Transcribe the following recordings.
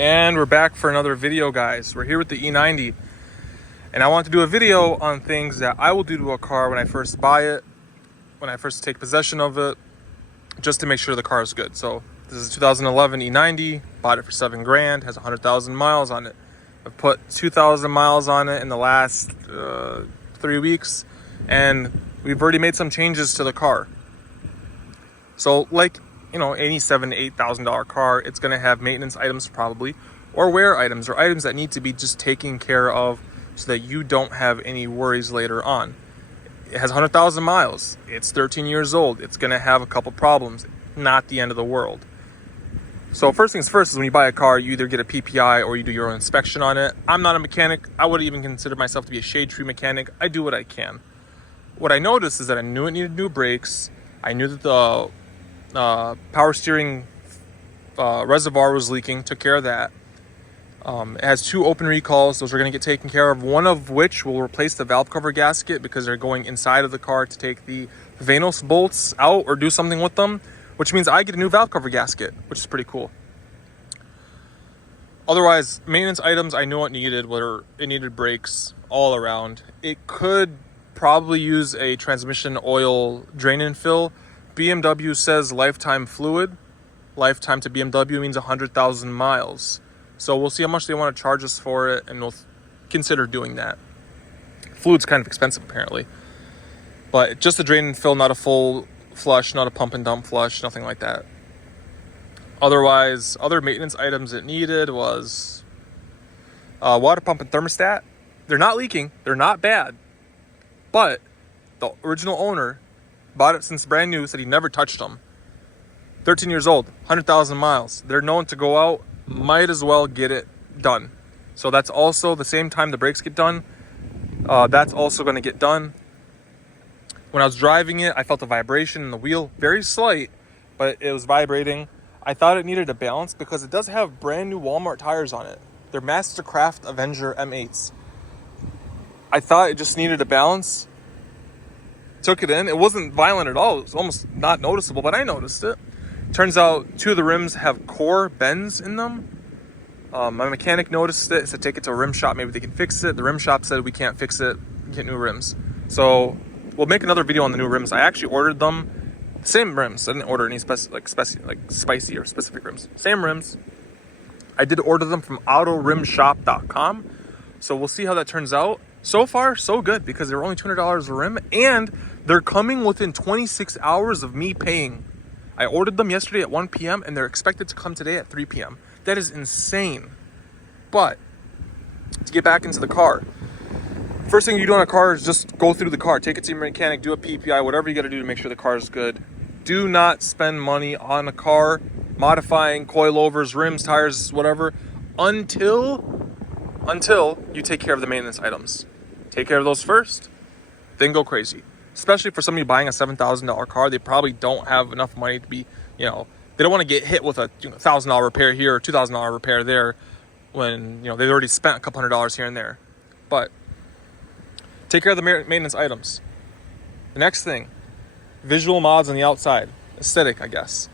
And we're back for another video, guys. We're here with the E90, and I want to do a video on things that I will do to a car when I first buy it, when I first take possession of it, just to make sure the car is good. So this is a 2011 E90, bought it for $7,000, has 100,000 miles on it. I've put 2,000 miles on it in the last 3 weeks, and we've already made some changes to the car. So like, you know, any $7,000 to $8,000 car, it's going to have maintenance items probably, or wear items, or items that need to be just taken care of so that you don't have any worries later on. It has 100,000 miles. It's 13 years old. It's going to have a couple problems. Not the end of the world. So first things first is when you buy a car, you either get a PPI or you do your own inspection on it. I'm not a mechanic. I wouldn't even consider myself to be a shade tree mechanic. I do what I can. What I noticed is that I knew it needed new brakes. I knew that the power steering reservoir was leaking. Took care of that. It has 2 open recalls. Those are going to get taken care of. One of which will replace the valve cover gasket because they're going inside of the car to take the Vanos bolts out or do something with them, which means I get a new valve cover gasket, which is pretty cool. Otherwise, maintenance items I knew it needed were it needed brakes all around. It could probably use a transmission oil drain and fill. BMW says lifetime fluid. Lifetime to BMW means 100,000 miles. So we'll see how much they want to charge us for it, and we'll consider doing that. Fluid's kind of expensive apparently. But just a drain and fill, not a full flush, not a pump and dump flush, nothing like that. Otherwise, other maintenance items it needed was water pump and thermostat. They're not leaking, they're not bad. But the original owner bought it since brand new, said he never touched them. 13 years old, 100,000 miles. They're known to go out, might as well get it done. So that's also the same time the brakes get done. That's also going to get done. When I was driving it, I felt a vibration in the wheel, very slight, but it was vibrating. I thought it needed a balance because it does have brand new Walmart tires on it. They're Mastercraft Avenger M8s. I thought it just needed a balance. Took it in. It wasn't violent at all. It was almost not noticeable, but I noticed it. Turns out 2 of the rims have core bends in them. My mechanic noticed it, said take it to a rim shop, maybe they can fix it. The rim shop said we can't fix it, get new rims. So we'll make another video on the new rims. I actually ordered them, same rims. I didn't order any spicy or specific rims. Same rims. I did order them from autorimshop.com. So we'll see how that turns out. So far, so good, because they're only $200 a rim, and they're coming within 26 hours of me paying. I ordered them yesterday at 1 p.m. and they're expected to come today at 3 p.m. That is insane. But to get back into the car, first thing you do on a car is just go through the car, take it to your mechanic, do a PPI, whatever you got to do to make sure the car is good. Do not spend money on a car, modifying coilovers, rims, tires, whatever, until you take care of the maintenance items. Take care of those first, then go crazy. Especially for somebody buying a $7,000 car, they probably don't have enough money to be, they don't want to get hit with a $1,000 repair here or $2,000 repair there when, they've already spent a couple $100 here and there. But take care of the maintenance items. The next thing, visual mods on the outside. Aesthetic, I guess.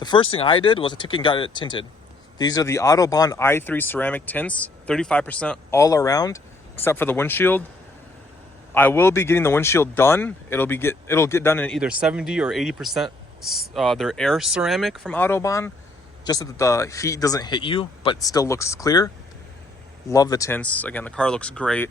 The first thing I did was I took and got it tinted. These are the Autobahn i3 ceramic tints, 35% all around, except for the windshield. I will be getting the windshield done. It'll get done in either 70 or 80% their air ceramic from Autobahn, just so that the heat doesn't hit you, but still looks clear. Love the tints. Again, the car looks great.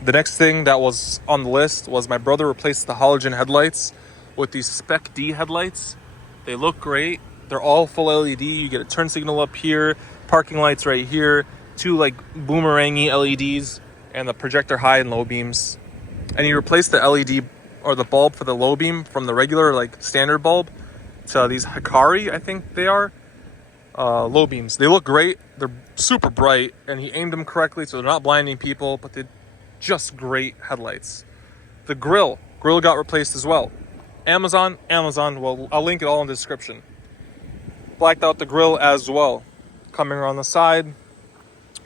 The next thing that was on the list was my brother replaced the halogen headlights with these Spec D headlights. They look great. They're all full LED. You get a turn signal up here, parking lights right here, 2 like boomerangy LEDs, and the projector high and low beams. And you replace the LED or the bulb for the low beam from the regular like standard bulb to these Hikari, I think they are, low beams. They look great. They're super bright, and he aimed them correctly, so they're not blinding people, but they're just great headlights. The grill got replaced as well. Amazon, well, I'll link it all in the description. Blacked out the grill as well. Coming around the side.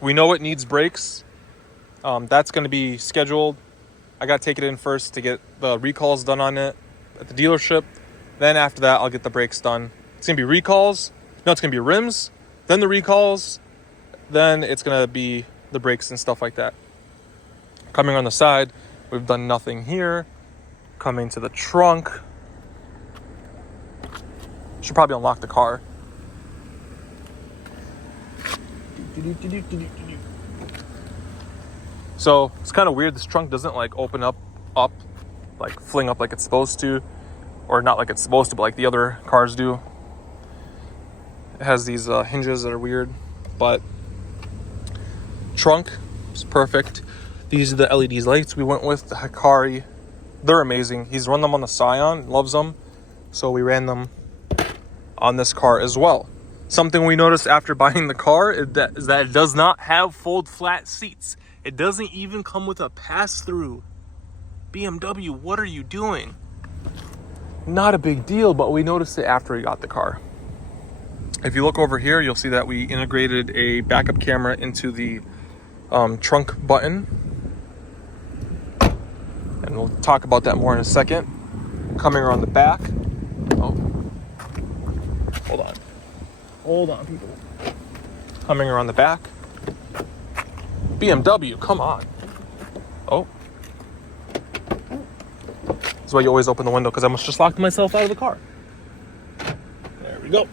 We know it needs brakes. That's going to be scheduled. I got to take it in first to get the recalls done on it at the dealership. Then after that, I'll get the brakes done. It's going to be recalls. No, it's going to be rims, Then the recalls, then it's going to be the brakes and stuff like that. Coming on the side, we've done nothing here. Coming to the trunk. Should probably unlock the car. So it's kind of weird. This trunk doesn't like open up, like fling up like it's supposed to, or not like it's supposed to, but like the other cars do. It has these hinges that are weird, but trunk is perfect. These are the LED lights we went with, the Hikari. They're amazing. He's run them on the Scion, loves them, so we ran them on this car as well. Something we noticed after buying the car is that it does not have fold flat seats. It doesn't even come with a pass-through. BMW, what are you doing? Not a big deal, but we noticed it after we got the car. If you look over here, you'll see that we integrated a backup camera into the trunk button. And we'll talk about that more in a second. Coming around the back. Oh, hold on, people. Coming around the back. BMW, come on. Oh. That's why you always open the window, because I must just locked myself out of the car. There we go.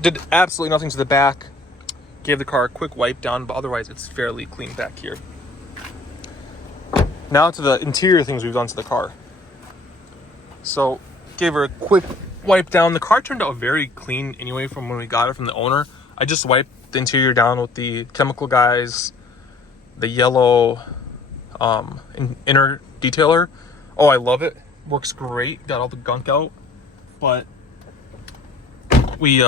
Did absolutely nothing to the back. Gave the car a quick wipe down, but otherwise it's fairly clean back here. Now to the interior things we've done to the car. So, gave her a quick wipe down. The car turned out very clean anyway from when we got it from the owner. I just wiped the interior down with the chemical guys, the yellow inner detailer. Oh, I love it. Works great. Got all the gunk out. But we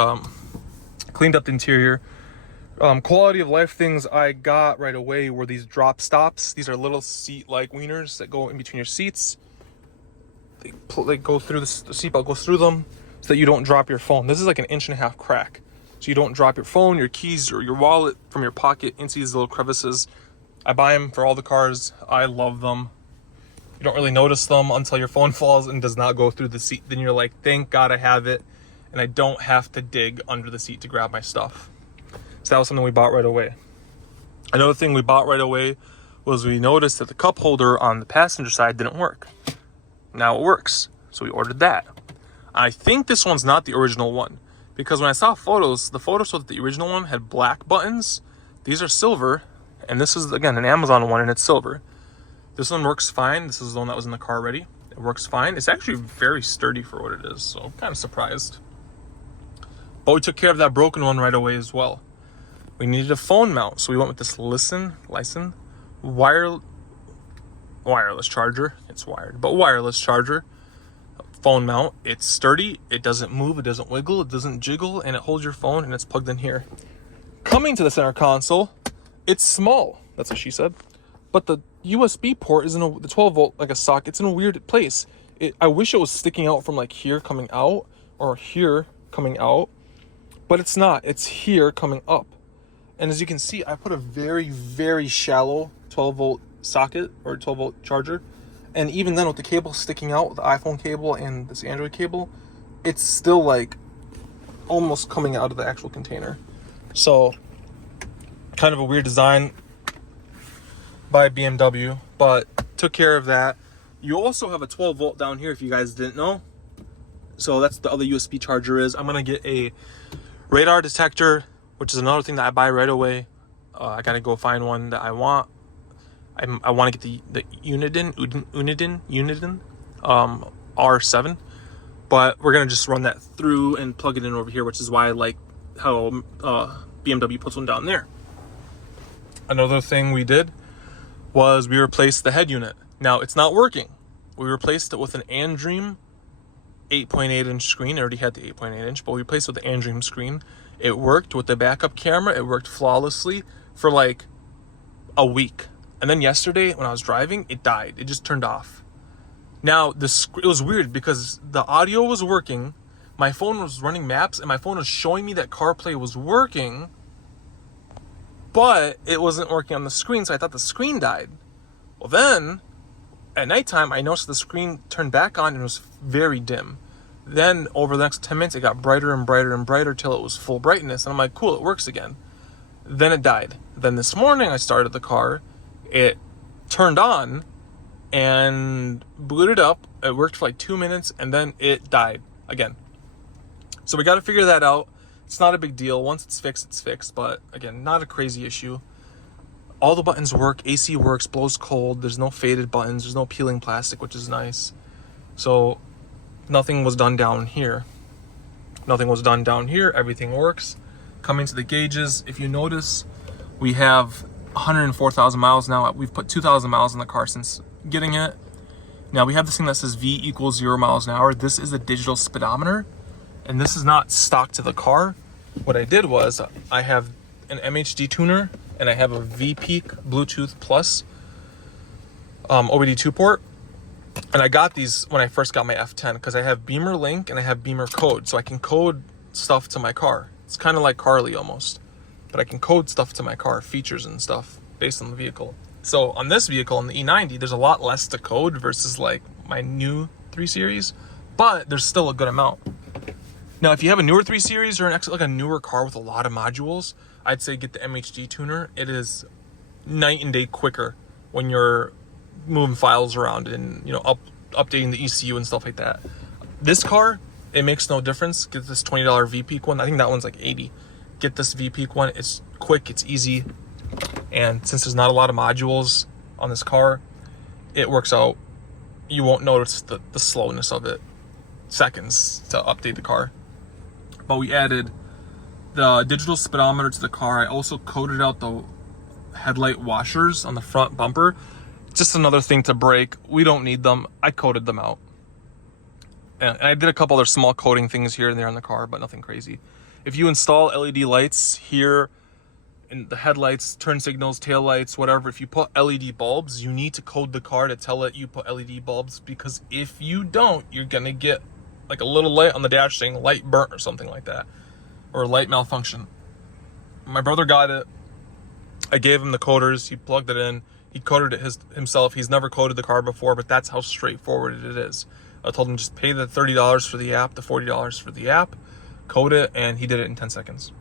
cleaned up the interior. Quality of life things I got right away were these drop stops. These are little seat-like wieners that go in between your seats. They go through the seatbelt goes through them so that you don't drop your phone. This is like an 1.5 inch crack, so you don't drop your phone, your keys, or your wallet from your pocket into these little crevices. I buy them for all the cars. I love them. You don't really notice them until your phone falls and does not go through the seat. Then you're like, thank God I have it, and I don't have to dig under the seat to grab my stuff. So that was something we bought right away. Another thing we bought right away was we noticed that the cup holder on the passenger side didn't work. Now it works, so we ordered that. I think this one's not the original one, because when I saw photos, the photos showed that the original one had black buttons. These are silver, and this is, again, an Amazon one, and it's silver. This one works fine. This is the one that was in the car already. It works fine. It's actually very sturdy for what it is, so I'm kind of surprised. But we took care of that broken one right away as well. We needed a phone mount, so we went with this Lysen wireless charger. It's wired, but wireless charger. Phone mount. It's sturdy. It doesn't move. It doesn't wiggle. It doesn't jiggle, and it holds your phone, and it's plugged in here. Coming to the center console, it's small. That's what she said. But the USB port is in the 12 volt, like a socket. It's in a weird place. I wish it was sticking out from like here coming out or here coming out, but it's not. It's here coming up. And as you can see, I put a very, very shallow 12 volt socket or 12 volt charger. And even then with the cable sticking out, the iPhone cable and this Android cable, it's still like almost coming out of the actual container. So kind of a weird design by BMW, but took care of that. You also have a 12 volt down here if you guys didn't know. So that's the other USB charger is. I'm going to get a radar detector, which is another thing that I buy right away. I got to go find one that I want. I want to get the Uniden R7, but we're going to just run that through and plug it in over here, which is why I like how BMW puts one down there. Another thing we did was we replaced the head unit. Now, it's not working. We replaced it with an Andream 8.8 inch screen. I already had the 8.8 inch, but we replaced it with the Andream screen. It worked with the backup camera. It worked flawlessly for like a week. And then yesterday when I was driving, it died. It just turned off. Now, it was weird because the audio was working. My phone was running maps and my phone was showing me that CarPlay was working, but it wasn't working on the screen, so I thought the screen died. Well then, at nighttime, I noticed the screen turned back on and it was very dim. Then over the next 10 minutes, it got brighter and brighter and brighter till it was full brightness. And I'm like, cool, it works again. Then it died. Then this morning I started the car, it turned on and booted up. It worked for like 2 minutes and then it died again. So we got to figure that out. It's not a big deal. Once it's fixed, but again, not a crazy issue. All the buttons work, AC works, blows cold, there's no faded buttons, there's no peeling plastic, which is nice. So nothing was done down here. Everything works. Coming to the gauges, if you notice, we have 104,000 miles now. We've put 2,000 miles in the car since getting it. Now we have this thing that says V equals 0 miles an hour. This is a digital speedometer, and this is not stock to the car. What I did was I have an MHD tuner and I have a V-Peak Bluetooth Plus OBD2 port. And I got these when I first got my F10 because I have Beamer Link and I have Beamer Code. So I can code stuff to my car. It's kind of like Carly almost. But I can code stuff to my car, features and stuff based on the vehicle. So on this vehicle, on the E90, there's a lot less to code versus like my new 3 Series. But there's still a good amount. Now, if you have a newer 3 Series or like a newer car with a lot of modules, I'd say get the MHD tuner. It is night and day quicker when you're moving files around and updating the ECU and stuff like that. This car, it makes no difference. Get this $20 V-Peak one. I think that one's like 80. Get this V-Peak one. It's quick, it's easy, and since there's not a lot of modules on this car, it works out. You won't notice the slowness of it. Seconds to update the car. But we added the digital speedometer to the car. I also coated out the headlight washers on the front bumper. Just another thing to break. We don't need them. I coated them out. And I did a couple other small coating things here and there on the car, but nothing crazy. If you install LED lights here in the headlights, turn signals, tail lights, whatever, if you put LED bulbs, you need to code the car to tell it you put LED bulbs, because if you don't, you're gonna get like a little light on the dash saying light burnt or something like that, or light malfunction. My brother got it. I gave him the coders. He plugged it in. He coded it himself. He's never coded the car before, but that's how straightforward it is. I told him just pay the $30 for the app, the $40 for the app, code it, and he did it in 10 seconds.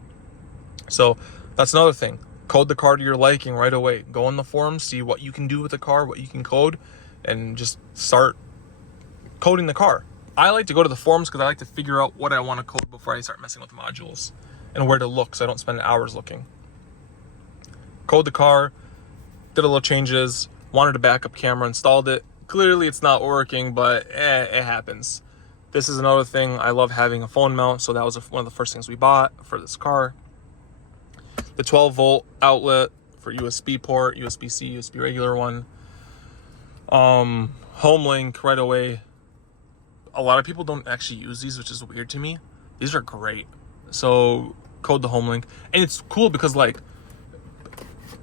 So that's another thing. Code the car to your liking right away. Go on the forums, see what you can do with the car, what you can code, and just start coding the car. I like to go to the forums because I like to figure out what I want to code before I start messing with the modules and where to look so I don't spend hours looking. Code the car, did a little changes, wanted a backup camera, installed it. Clearly it's not working, but it happens. This is another thing. I love having a phone mount, so that was one of the first things we bought for this car. The 12-volt outlet for USB port, USB-C, USB regular one. HomeLink right away. A lot of people don't actually use these, which is weird to me. These are great. So code the HomeLink. And it's cool because like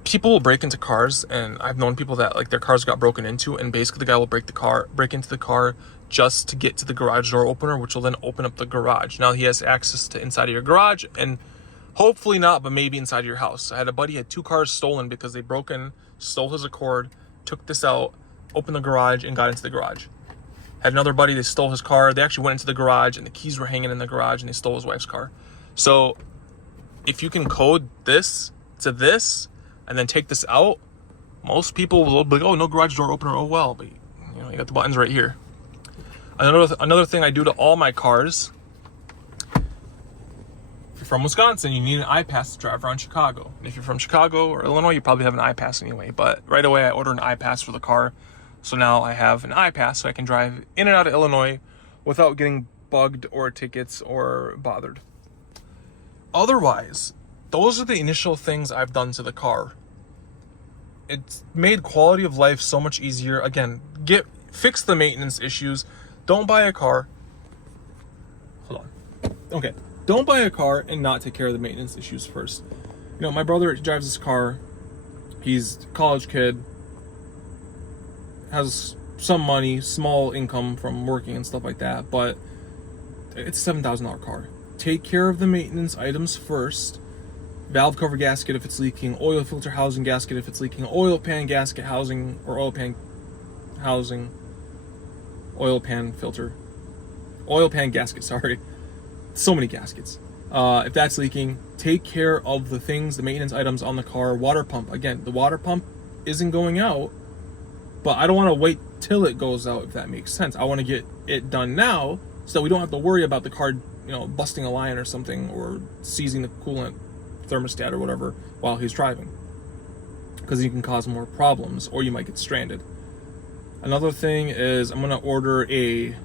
people will break into cars, and I've known people that like their cars got broken into, and basically the guy will break into the car just to get to the garage door opener, which will then open up the garage. Now he has access to inside of your garage, and hopefully not, but maybe inside of your house. I had a buddy had 2 cars stolen because they broke in, stole his Accord, took this out, opened the garage, and got into the garage. Had another buddy, they stole his car. They actually went into the garage, and the keys were hanging in the garage, and they stole his wife's car. So if you can code this to this and then take this out, most people will be like, oh, no garage door opener, oh well, but you got the buttons right here. Another thing I do to all my cars, if you're from Wisconsin, you need an iPass to drive around Chicago. And if you're from Chicago or Illinois, you probably have an iPass anyway. But right away, I ordered an iPass for the car. So now I have an iPass so I can drive in and out of Illinois without getting bugged or tickets or bothered. Otherwise, those are the initial things I've done to the car. It's made quality of life so much easier. Again, fix the maintenance issues. Don't buy a car. Hold on. Okay. Don't buy a car and not take care of the maintenance issues first. My brother drives this car. He's a college kid. Has some money, small income from working and stuff like that, but it's a $7,000 car. Take care of the maintenance items first. Valve cover gasket if it's leaking, oil filter housing gasket if it's leaking, oil pan gasket housing, or oil pan housing, oil pan filter. oil pan gasket, sorry. So many gaskets. If that's leaking, take care of the things, the maintenance items on the car. Water pump, again, the water pump isn't going out, but I don't want to wait till it goes out, if that makes sense. I want to get it done now so that we don't have to worry about the car, busting a line or something, or seizing the coolant thermostat or whatever while he's driving, because you can cause more problems, or you might get stranded. Another thing is I'm going to order a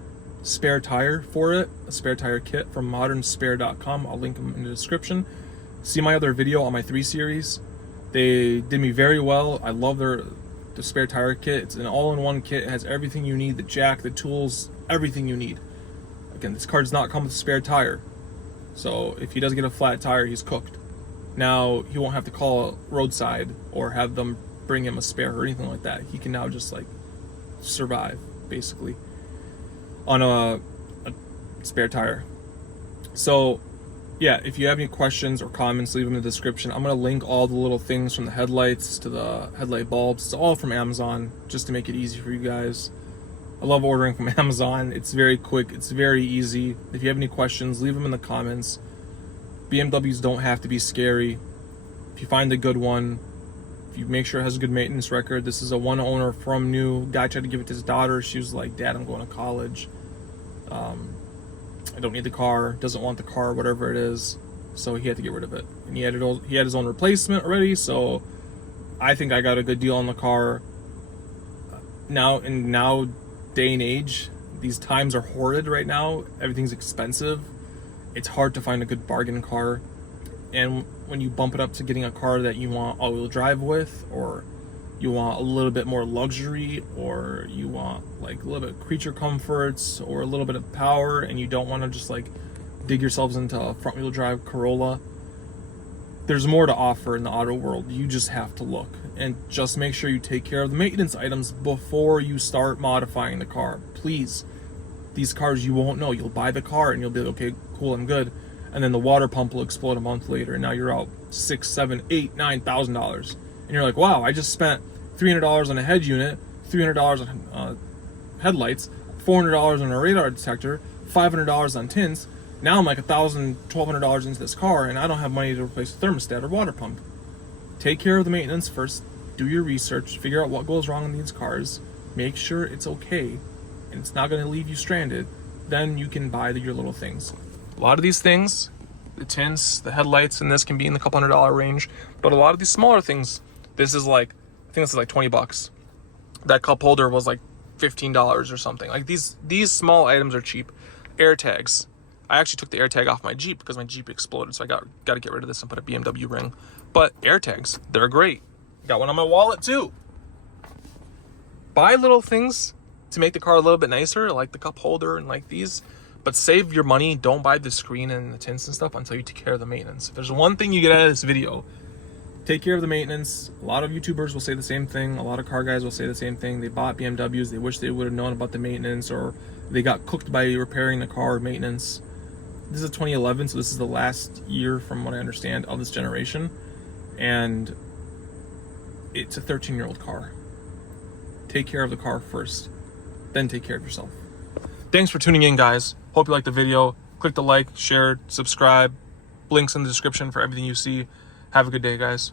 spare tire for it, a spare tire kit from modernspare.com. I'll link them in the description. See my other video on my 3 Series. They did me very well. I love the spare tire kit. It's an all-in-one kit. It has everything you need, the jack, the tools, everything you need. Again, this car does not come with a spare tire, so if he does get a flat tire, he's cooked. Now he won't have to call roadside or have them bring him a spare or anything like that. He can now just like survive basically on a spare tire. So yeah, if you have any questions or comments, leave them in the description. I'm going to link all the little things, from the headlights to the headlight bulbs. It's all from Amazon, just to make it easy for you guys. I love ordering from Amazon. It's very quick. It's very easy. If you have any questions, leave them in the comments. BMWs don't have to be scary. If you find a good one, if you make sure it has a good maintenance record. This is a one owner from new. Guy tried to give it to his daughter. She was like, "Dad, I'm going to college. I don't need the car," doesn't want the car, whatever it is. So he had to get rid of it. And he had his own replacement already, so I think I got a good deal on the car. Now day and age, these times are horrid right now. Everything's expensive. It's hard to find a good bargain car. And when you bump it up to getting a car that you want all-wheel drive with, or you want a little bit more luxury, or you want like a little bit of creature comforts or a little bit of power, and you don't want to just like dig yourselves into a front-wheel drive Corolla, there's more to offer in the auto world. You just have to look, and just make sure you take care of the maintenance items before you start modifying the car. Please, these cars, you won't know. You'll buy the car and you'll be like, okay, cool, I'm good, and then the water pump will explode a month later, and now you're out $6,000, $7,000, $8,000, $9,000, and you're like, wow, I just spent $300 on a head unit, $300 on headlights, $400 on a radar detector, $500 on tints. Now I'm like $1,000, $1,200 into this car, and I don't have money to replace the thermostat or water pump. Take care of the maintenance first. Do your research. Figure out what goes wrong in these cars. Make sure it's okay, and it's not going to leave you stranded. Then you can buy your little things. A lot of these things, the tints, the headlights, and this can be in the couple $100 range. But a lot of these smaller things, this is like, I think this is like $20. That cup holder was like $15 or something. Like these small items are cheap. Air tags. I actually took the air tag off my Jeep because my Jeep exploded, so I got to get rid of this and put a BMW ring. But air tags, they're great. Got one on my wallet too. Buy little things to make the car a little bit nicer, like the cup holder and like these. But save your money. Don't buy the screen and the tints and stuff until you take care of the maintenance. If there's one thing you get out of this video, take care of the maintenance. A lot of YouTubers will say the same thing. A lot of car guys will say the same thing. They bought BMWs. They wish they would have known about the maintenance, or they got cooked by repairing the car or maintenance. This is 2011, so this is the last year, from what I understand, of this generation. And it's a 13-year-old car. Take care of the car first, then take care of yourself. Thanks for tuning in, guys. Hope you liked the video. Click the like, share, subscribe. Links in the description for everything you see. Have a good day, guys.